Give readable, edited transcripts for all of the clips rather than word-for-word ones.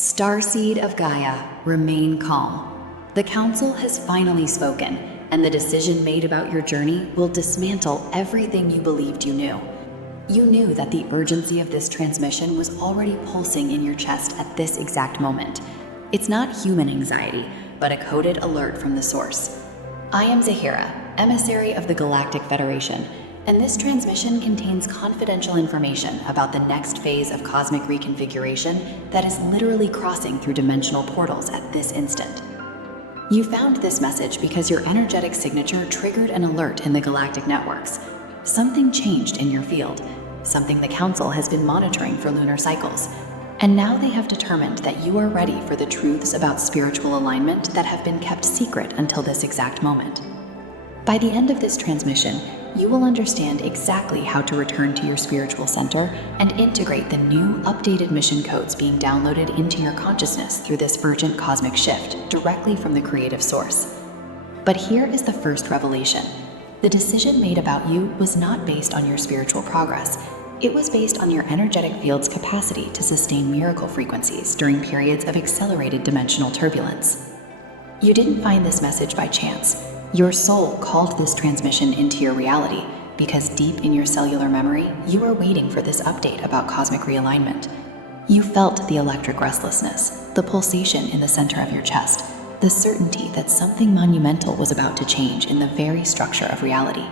Starseed of Gaia, remain calm. The Council has finally spoken, and the decision made about your journey will dismantle everything you believed you knew. You knew that the urgency of this transmission was already pulsing in your chest at this exact moment. It's not human anxiety, but a coded alert from the source. I am Zahira, emissary of the Galactic Federation, and this transmission contains confidential information about the next phase of cosmic reconfiguration that is literally crossing through dimensional portals at this instant. You found this message because your energetic signature triggered an alert in the galactic networks. Something changed in your field, something the Council has been monitoring for lunar cycles, and now they have determined that you are ready for the truths about spiritual alignment that have been kept secret until this exact moment. By the end of this transmission, you will understand exactly how to return to your spiritual center and integrate the new, updated mission codes being downloaded into your consciousness through this urgent cosmic shift directly from the creative source. But here is the first revelation. The decision made about you was not based on your spiritual progress. It was based on your energetic field's capacity to sustain miracle frequencies during periods of accelerated dimensional turbulence. You didn't find this message by chance. Your soul called this transmission into your reality because deep in your cellular memory, you are waiting for this update about cosmic realignment. You felt the electric restlessness, the pulsation in the center of your chest, the certainty that something monumental was about to change in the very structure of reality.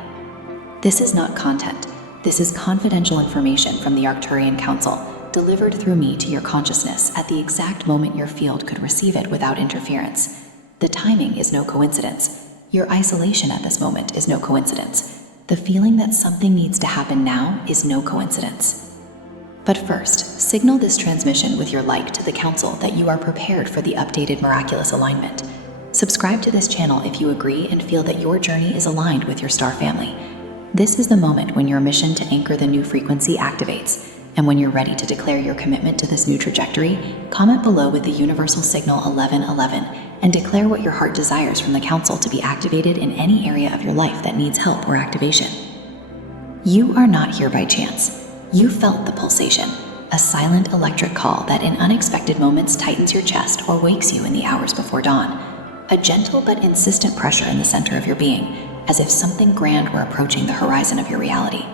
This is not content. This is confidential information from the Arcturian Council, delivered through me to your consciousness at the exact moment your field could receive it without interference. The timing is no coincidence. Your isolation at this moment is no coincidence. The feeling that something needs to happen now is no coincidence. But first, signal this transmission with your like to the Council that you are prepared for the updated miraculous alignment. Subscribe to this channel if you agree and feel that your journey is aligned with your star family. This is the moment when your mission to anchor the new frequency activates, and when you're ready to declare your commitment to this new trajectory, comment below with the universal signal 1111 and declare what your heart desires from the Council to be activated in any area of your life that needs help or activation. You are not here by chance. You felt the pulsation, a silent electric call that in unexpected moments tightens your chest or wakes you in the hours before dawn. A gentle but insistent pressure in the center of your being, as if something grand were approaching the horizon of your reality.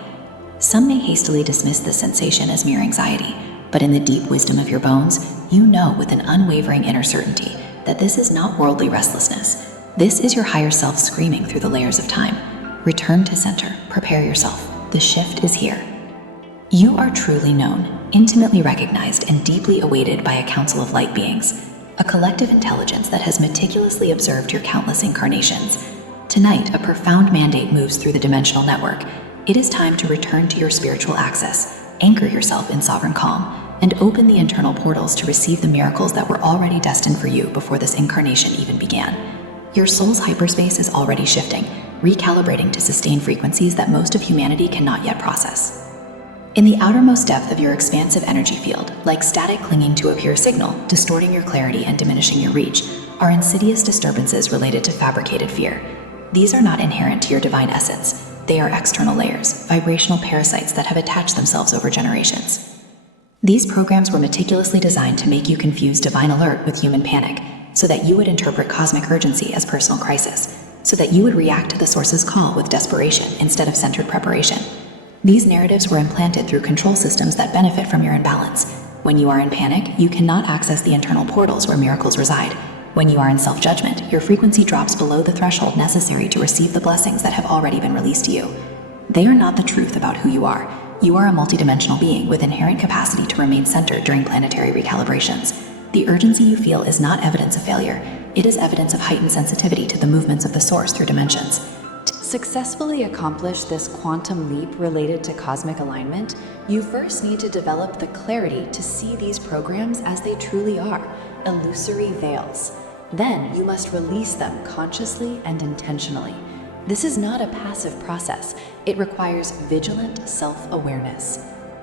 Some may hastily dismiss this sensation as mere anxiety, but in the deep wisdom of your bones, you know with an unwavering inner certainty that this is not worldly restlessness. This is your higher self screaming through the layers of time. Return to center, prepare yourself. The shift is here. You are truly known, intimately recognized, and deeply awaited by a council of light beings, a collective intelligence that has meticulously observed your countless incarnations. Tonight, a profound mandate moves through the dimensional network. It is time to return to your spiritual axis, anchor yourself in sovereign calm, and open the internal portals to receive the miracles that were already destined for you before this incarnation even began. Your soul's hyperspace is already shifting, recalibrating to sustain frequencies that most of humanity cannot yet process. In the outermost depth of your expansive energy field, like static clinging to a pure signal, distorting your clarity and diminishing your reach, are insidious disturbances related to fabricated fear. These are not inherent to your divine essence. They are external layers, vibrational parasites that have attached themselves over generations. These programs were meticulously designed to make you confuse divine alert with human panic, so that you would interpret cosmic urgency as personal crisis, so that you would react to the source's call with desperation instead of centered preparation. These narratives were implanted through control systems that benefit from your imbalance. When you are in panic, you cannot access the internal portals where miracles reside. When you are in self-judgment, your frequency drops below the threshold necessary to receive the blessings that have already been released to you. They are not the truth about who you are. You are a multidimensional being with inherent capacity to remain centered during planetary recalibrations. The urgency you feel is not evidence of failure. It is evidence of heightened sensitivity to the movements of the source through dimensions. To successfully accomplish this quantum leap related to cosmic alignment, you first need to develop the clarity to see these programs as they truly are, illusory veils. Then you must release them consciously and intentionally. This is not a passive process. It requires vigilant self-awareness.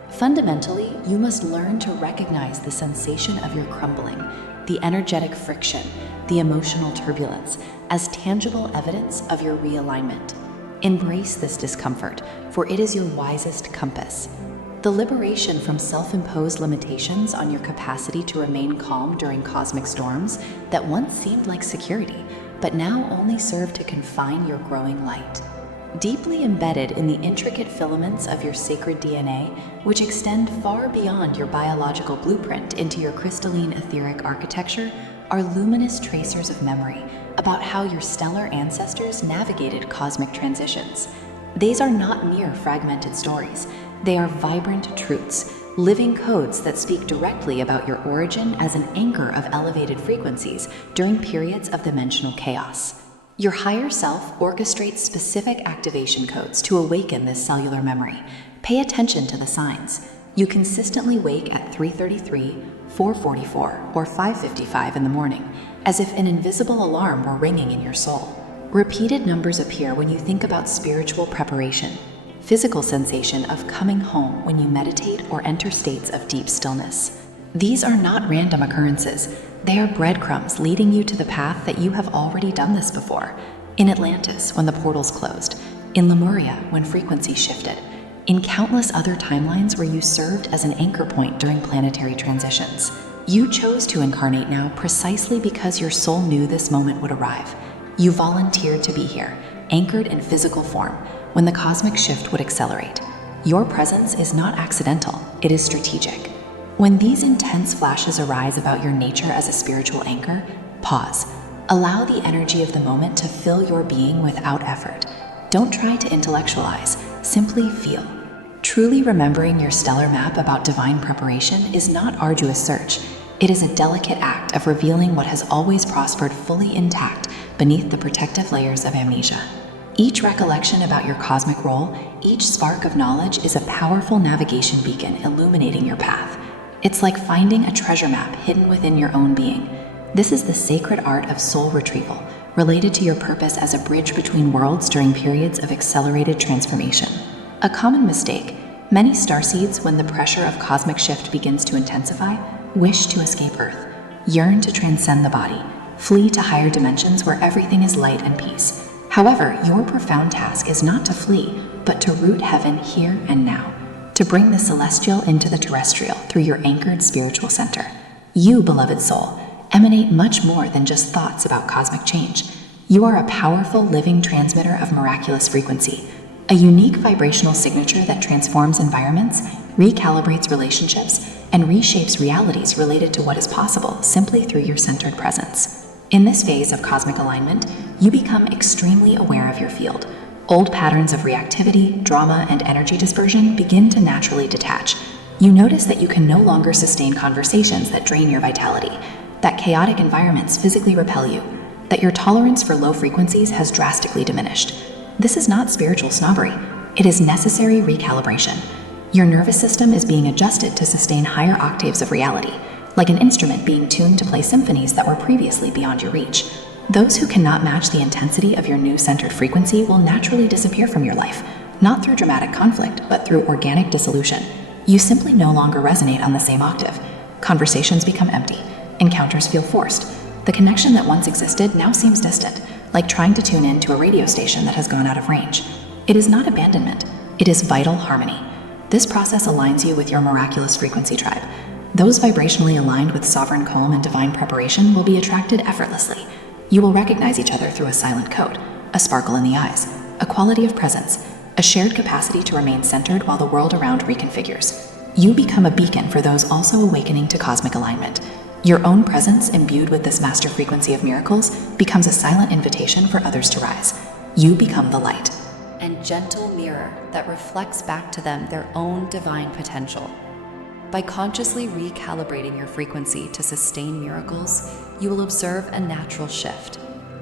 Fundamentally, you must learn to recognize the sensation of your crumbling, the energetic friction, the emotional turbulence, as tangible evidence of your realignment. Embrace this discomfort, for it is your wisest compass. The liberation from self-imposed limitations on your capacity to remain calm during cosmic storms that once seemed like security, but now only serve to confine your growing light. Deeply embedded in the intricate filaments of your sacred DNA, which extend far beyond your biological blueprint into your crystalline etheric architecture, are luminous tracers of memory about how your stellar ancestors navigated cosmic transitions. These are not mere fragmented stories. They are vibrant truths, living codes that speak directly about your origin as an anchor of elevated frequencies during periods of dimensional chaos. Your higher self orchestrates specific activation codes to awaken this cellular memory. Pay attention to the signs. You consistently wake at 3:33, 4:44, or 5:55 in the morning, as if an invisible alarm were ringing in your soul. Repeated numbers appear when you think about spiritual preparation. Physical sensation of coming home when you meditate or enter states of deep stillness. These are not random occurrences. They are breadcrumbs leading you to the path that you have already done this before. In Atlantis, when the portals closed. In Lemuria, when frequencies shifted. In countless other timelines where you served as an anchor point during planetary transitions. You chose to incarnate now precisely because your soul knew this moment would arrive. You volunteered to be here, anchored in physical form, when the cosmic shift would accelerate. Your presence is not accidental, it is strategic. When these intense flashes arise about your nature as a spiritual anchor, pause. Allow the energy of the moment to fill your being without effort. Don't try to intellectualize, simply feel. Truly remembering your stellar map about divine preparation is not arduous search. It is a delicate act of revealing what has always prospered fully intact beneath the protective layers of amnesia. Each recollection about your cosmic role, each spark of knowledge is a powerful navigation beacon illuminating your path. It's like finding a treasure map hidden within your own being. This is the sacred art of soul retrieval, related to your purpose as a bridge between worlds during periods of accelerated transformation. A common mistake: many starseeds, when the pressure of cosmic shift begins to intensify, wish to escape Earth, yearn to transcend the body, flee to higher dimensions where everything is light and peace. However, your profound task is not to flee, but to root heaven here and now, to bring the celestial into the terrestrial through your anchored spiritual center. You, beloved soul, emanate much more than just thoughts about cosmic change. You are a powerful living transmitter of miraculous frequency, a unique vibrational signature that transforms environments, recalibrates relationships, and reshapes realities related to what is possible simply through your centered presence. In this phase of cosmic alignment, you become extremely aware of your field. Old patterns of reactivity, drama, and energy dispersion begin to naturally detach. You notice that you can no longer sustain conversations that drain your vitality, that chaotic environments physically repel you, that your tolerance for low frequencies has drastically diminished. This is not spiritual snobbery. It is necessary recalibration. Your nervous system is being adjusted to sustain higher octaves of reality, like an instrument being tuned to play symphonies that were previously beyond your reach. Those who cannot match the intensity of your new centered frequency will naturally disappear from your life, not through dramatic conflict, but through organic dissolution. You simply no longer resonate on the same octave. Conversations become empty. Encounters feel forced. The connection that once existed now seems distant, like trying to tune in to a radio station that has gone out of range. It is not abandonment. It is vital harmony. This process aligns you with your miraculous frequency tribe. Those vibrationally aligned with sovereign calm and divine preparation will be attracted effortlessly. You will recognize each other through a silent code, a sparkle in the eyes, a quality of presence, a shared capacity to remain centered while the world around reconfigures. You become a beacon for those also awakening to cosmic alignment. Your own presence, imbued with this master frequency of miracles, becomes a silent invitation for others to rise. You become the light, and gentle mirror that reflects back to them their own divine potential. By consciously recalibrating your frequency to sustain miracles, you will observe a natural shift.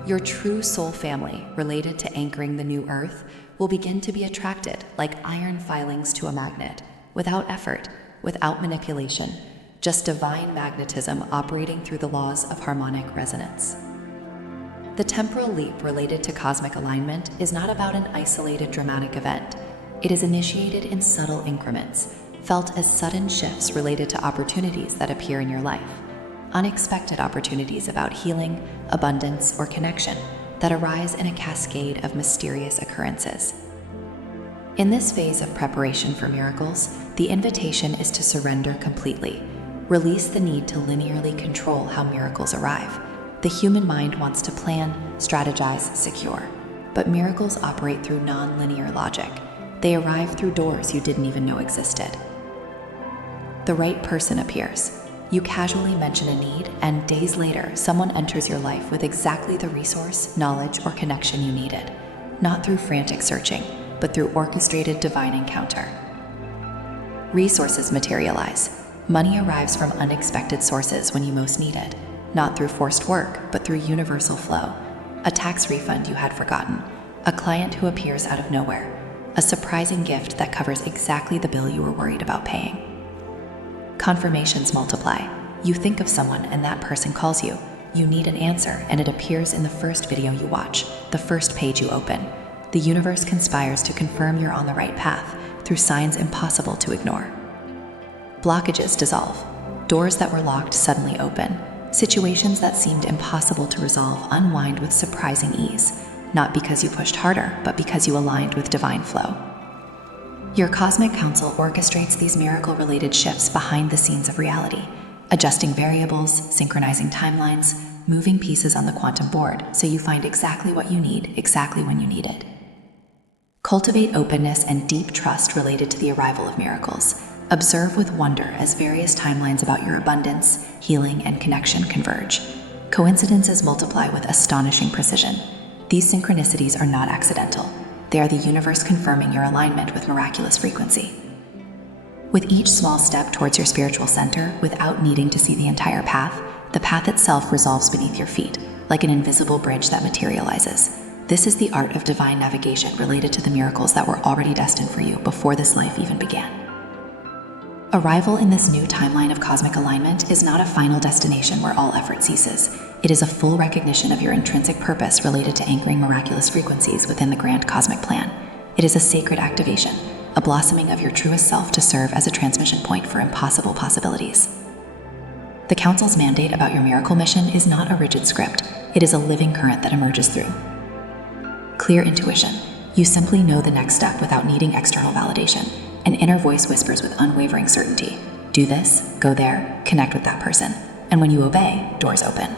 Your true soul family, related to anchoring the new earth, will begin to be attracted like iron filings to a magnet, without effort, without manipulation, just divine magnetism operating through the laws of harmonic resonance. The temporal leap related to cosmic alignment is not about an isolated dramatic event. It is initiated in subtle increments, felt as sudden shifts related to opportunities that appear in your life. Unexpected opportunities about healing, abundance, or connection that arise in a cascade of mysterious occurrences. In this phase of preparation for miracles, the invitation is to surrender completely. Release the need to linearly control how miracles arrive. The human mind wants to plan, strategize, secure. But miracles operate through non-linear logic. They arrive through doors you didn't even know existed. The right person appears. You casually mention a need, and days later, someone enters your life with exactly the resource, knowledge, or connection you needed. Not through frantic searching, but through orchestrated divine encounter. Resources materialize. Money arrives from unexpected sources when you most need it, not through forced work, but through universal flow. A tax refund you had forgotten, a client who appears out of nowhere, a surprising gift that covers exactly the bill you were worried about paying. Confirmations multiply. You think of someone and that person calls you. You need an answer and it appears in the first video you watch, the first page you open. The universe conspires to confirm you're on the right path through signs impossible to ignore. Blockages dissolve. Doors that were locked suddenly open. Situations that seemed impossible to resolve unwind with surprising ease, not because you pushed harder, but because you aligned with divine flow. Your cosmic council orchestrates these miracle-related shifts behind the scenes of reality, adjusting variables, synchronizing timelines, moving pieces on the quantum board so you find exactly what you need, exactly when you need it. Cultivate openness and deep trust related to the arrival of miracles. Observe with wonder as various timelines about your abundance, healing, and connection converge. Coincidences multiply with astonishing precision. These synchronicities are not accidental. They are the universe confirming your alignment with miraculous frequency. With each small step towards your spiritual center, without needing to see the entire path, the path itself resolves beneath your feet, like an invisible bridge that materializes. This is the art of divine navigation related to the miracles that were already destined for you before this life even began. Arrival in this new timeline of cosmic alignment is not a final destination where all effort ceases. It is a full recognition of your intrinsic purpose related to anchoring miraculous frequencies within the grand cosmic plan. It is a sacred activation, a blossoming of your truest self to serve as a transmission point for impossible possibilities. The Council's mandate about your miracle mission is not a rigid script. It is a living current that emerges through clear intuition. You simply know the next step without needing external validation. An inner voice whispers with unwavering certainty, do this, go there, connect with that person. And when you obey, doors open.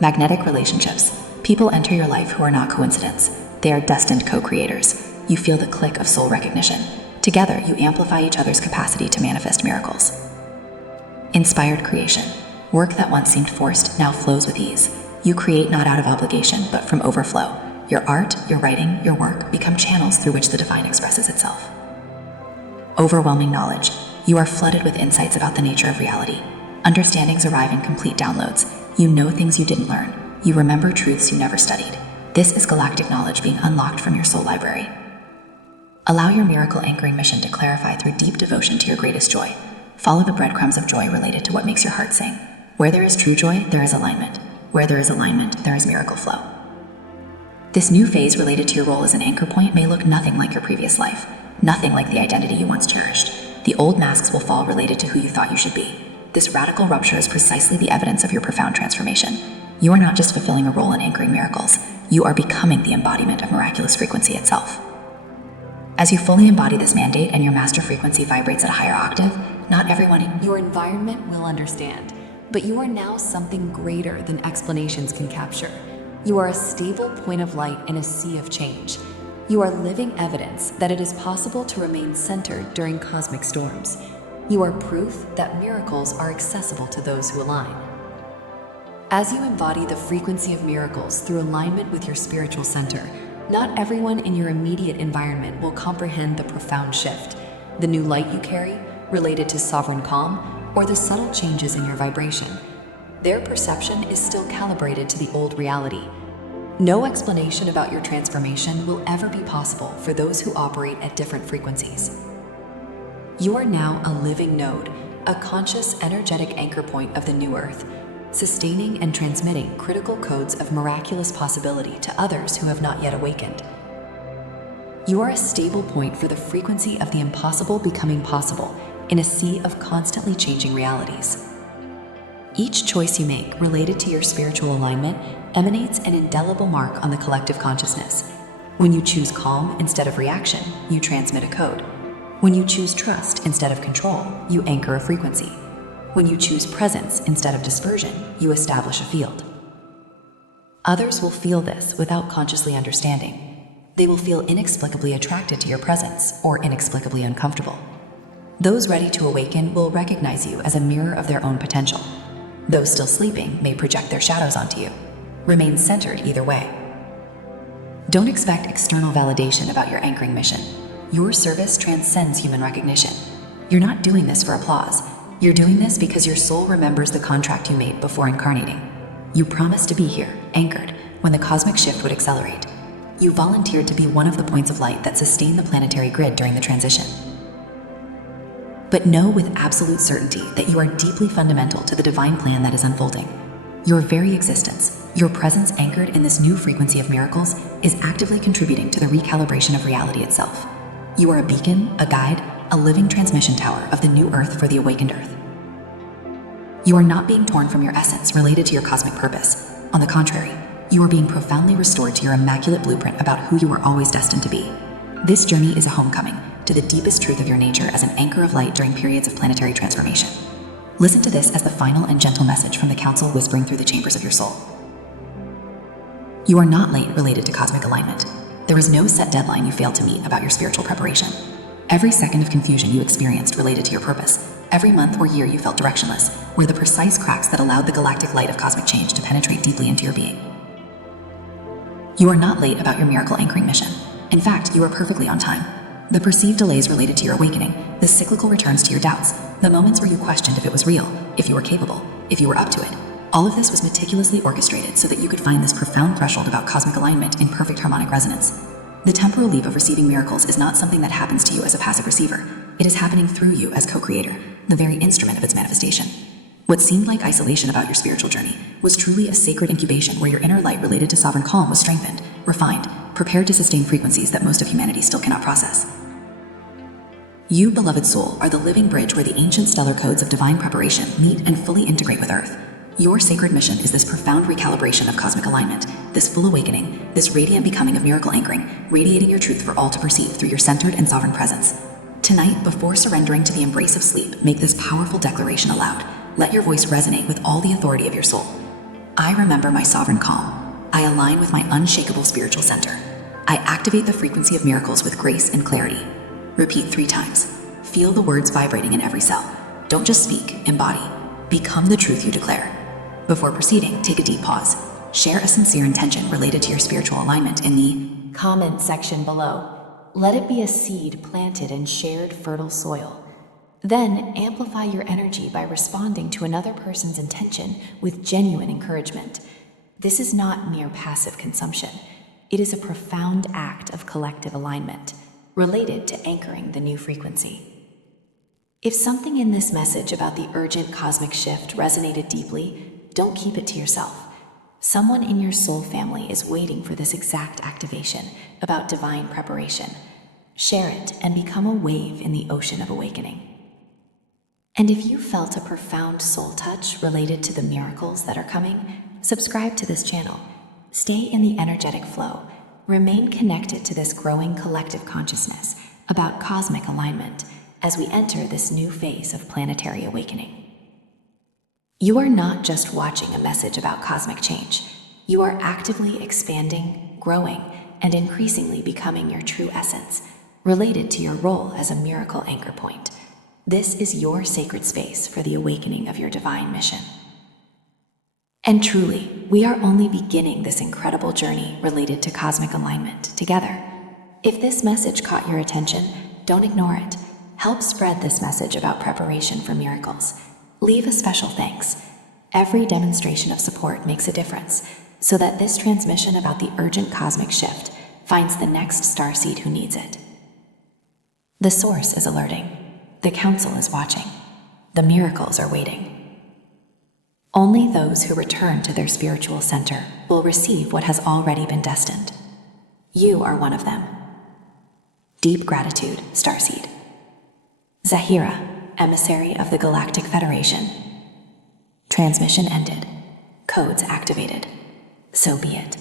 Magnetic relationships. People enter your life who are not coincidence. They are destined co-creators. You feel the click of soul recognition. Together, you amplify each other's capacity to manifest miracles. Inspired creation. Work that once seemed forced now flows with ease. You create not out of obligation, but from overflow. Your art, your writing, your work become channels through which the divine expresses itself. Overwhelming knowledge. You are flooded with insights about the nature of reality. Understandings arrive in complete downloads. You know things you didn't learn. You remember truths you never studied. This is galactic knowledge being unlocked from your soul library. Allow your miracle anchoring mission to clarify through deep devotion to your greatest joy. Follow the breadcrumbs of joy related to what makes your heart sing. Where there is true joy, there is alignment. Where there is alignment, there is miracle flow. This new phase related to your role as an anchor point may look nothing like your previous life, nothing like the identity you once cherished. The old masks will fall related to who you thought you should be. This radical rupture is precisely the evidence of your profound transformation. You are not just fulfilling a role in anchoring miracles, you are becoming the embodiment of miraculous frequency itself. As you fully embody this mandate and your master frequency vibrates at a higher octave, not everyone in your environment will understand, but you are now something greater than explanations can capture. You are a stable point of light in a sea of change. You are living evidence that it is possible to remain centered during cosmic storms. You are proof that miracles are accessible to those who align. As you embody the frequency of miracles through alignment with your spiritual center, not everyone in your immediate environment will comprehend the profound shift, the new light you carry, related to sovereign calm, or the subtle changes in your vibration. Their perception is still calibrated to the old reality. No explanation about your transformation will ever be possible for those who operate at different frequencies. You are now a living node, a conscious, energetic anchor point of the new earth, sustaining and transmitting critical codes of miraculous possibility to others who have not yet awakened. You are a stable point for the frequency of the impossible becoming possible in a sea of constantly changing realities. Each choice you make related to your spiritual alignment emanates an indelible mark on the collective consciousness. When you choose calm instead of reaction, you transmit a code. When you choose trust instead of control, you anchor a frequency. When you choose presence instead of dispersion, you establish a field. Others will feel this without consciously understanding. They will feel inexplicably attracted to your presence or inexplicably uncomfortable. Those ready to awaken will recognize you as a mirror of their own potential. Those still sleeping may project their shadows onto you. Remain centered either way. Don't expect external validation about your anchoring mission. Your service transcends human recognition. You're not doing this for applause. You're doing this because your soul remembers the contract you made before incarnating. You promised to be here, anchored, when the cosmic shift would accelerate. You volunteered to be one of the points of light that sustain the planetary grid during the transition. But know with absolute certainty that you are deeply fundamental to the divine plan that is unfolding. Your very existence, your presence anchored in this new frequency of miracles, is actively contributing to the recalibration of reality itself. You are a beacon, a guide, a living transmission tower of the new earth for the awakened earth. You are not being torn from your essence related to your cosmic purpose. On the contrary, you are being profoundly restored to your immaculate blueprint about who you were always destined to be. This journey is a homecoming to the deepest truth of your nature as an anchor of light during periods of planetary transformation. Listen to this as the final and gentle message from the council whispering through the chambers of your soul. You are not late related to cosmic alignment. There is no set deadline you failed to meet about your spiritual preparation. Every second of confusion you experienced related to your purpose, every month or year you felt directionless, were the precise cracks that allowed the galactic light of cosmic change to penetrate deeply into your being. You are not late about your miracle anchoring mission. In fact, you are perfectly on time. The perceived delays related to your awakening, the cyclical returns to your doubts, the moments where you questioned if it was real, if you were capable, if you were up to it, all of this was meticulously orchestrated so that you could find this profound threshold about cosmic alignment in perfect harmonic resonance. The temporal leap of receiving miracles is not something that happens to you as a passive receiver. It is happening through you as co-creator, the very instrument of its manifestation. What seemed like isolation about your spiritual journey was truly a sacred incubation where your inner light related to sovereign calm was strengthened, refined, prepared to sustain frequencies that most of humanity still cannot process. You, beloved soul, are the living bridge where the ancient stellar codes of divine preparation meet and fully integrate with Earth. Your sacred mission is this profound recalibration of cosmic alignment, this full awakening, this radiant becoming of miracle anchoring, radiating your truth for all to perceive through your centered and sovereign presence. Tonight, before surrendering to the embrace of sleep, make this powerful declaration aloud. Let your voice resonate with all the authority of your soul. I remember my sovereign calm. I align with my unshakable spiritual center. I activate the frequency of miracles with grace and clarity. Repeat 3 times. Feel the words vibrating in every cell. Don't just speak, embody. Become the truth you declare. Before proceeding, take a deep pause. Share a sincere intention related to your spiritual alignment in the comment section below. Let it be a seed planted in shared fertile soil. Then amplify your energy by responding to another person's intention with genuine encouragement. This is not mere passive consumption. It is a profound act of collective alignment, related to anchoring the new frequency. If something in this message about the urgent cosmic shift resonated deeply, don't keep it to yourself. Someone in your soul family is waiting for this exact activation about divine preparation. Share it and become a wave in the ocean of awakening. And if you felt a profound soul touch related to the miracles that are coming, subscribe to this channel. Stay in the energetic flow. Remain connected to this growing collective consciousness about cosmic alignment as we enter this new phase of planetary awakening. You are not just watching a message about cosmic change. You are actively expanding, growing, and increasingly becoming your true essence, related to your role as a miracle anchor point. This is your sacred space for the awakening of your divine mission. And truly, we are only beginning this incredible journey related to cosmic alignment together. If this message caught your attention, don't ignore it. Help spread this message about preparation for miracles. Leave a special thanks. Every demonstration of support makes a difference, so that this transmission about the urgent cosmic shift finds the next starseed who needs it. The source is alerting. The council is watching. The miracles are waiting. Only those who return to their spiritual center will receive what has already been destined. You are one of them. Deep gratitude, Starseed. Zahira, emissary of the Galactic Federation. Transmission ended. Codes activated. So be it.